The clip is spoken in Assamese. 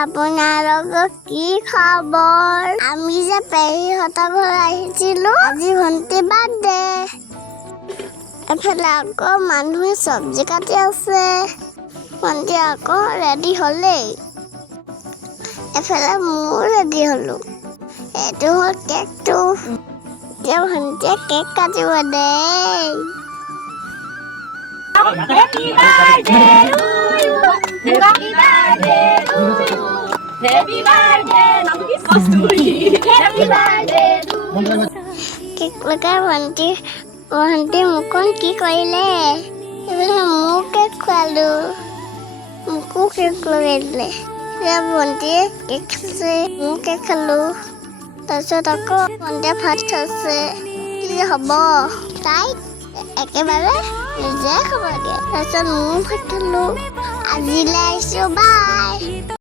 আপোনালোকৰ কি খবৰ? আমি যে পেহীহঁতৰ ঘৰ আহিছিলোঁ, আজি ভণ্টি বাৰ্থডে। এফালে আকৌ মানুহে চব্জি কাটি আছে। ভণ্টি আকৌ ৰেডি হ'লেই। এফালে ময়ো ৰেডি হ'লোঁ। এইটো হ'ল কেকটো। এতিয়া ভণ্টিয়ে কেক কাটিব দেই। Happy birthday to you. Happy birthday to you. Happy birthday. Namu ki kasturi. Happy birthday to you. Cake লগাই ভণ্টি মুখখন কি কৰিলে? এইফালে মোক কেক খোৱালোঁ। মোকো কেক লগাই দিলে। এতিয়া ভণ্টিয়ে কেক খাইছে, ময়ো কেক খালোঁ। তাৰপিছত আকৌ ভণ্টিয়ে ভাত খাইছে। কি যে হ'ব? তাই একেবাৰে নিজে খাব লাগে। তাৰপিছত ময়ো ভাত খালোঁ। আজিলৈ আহিছোঁ, বাই।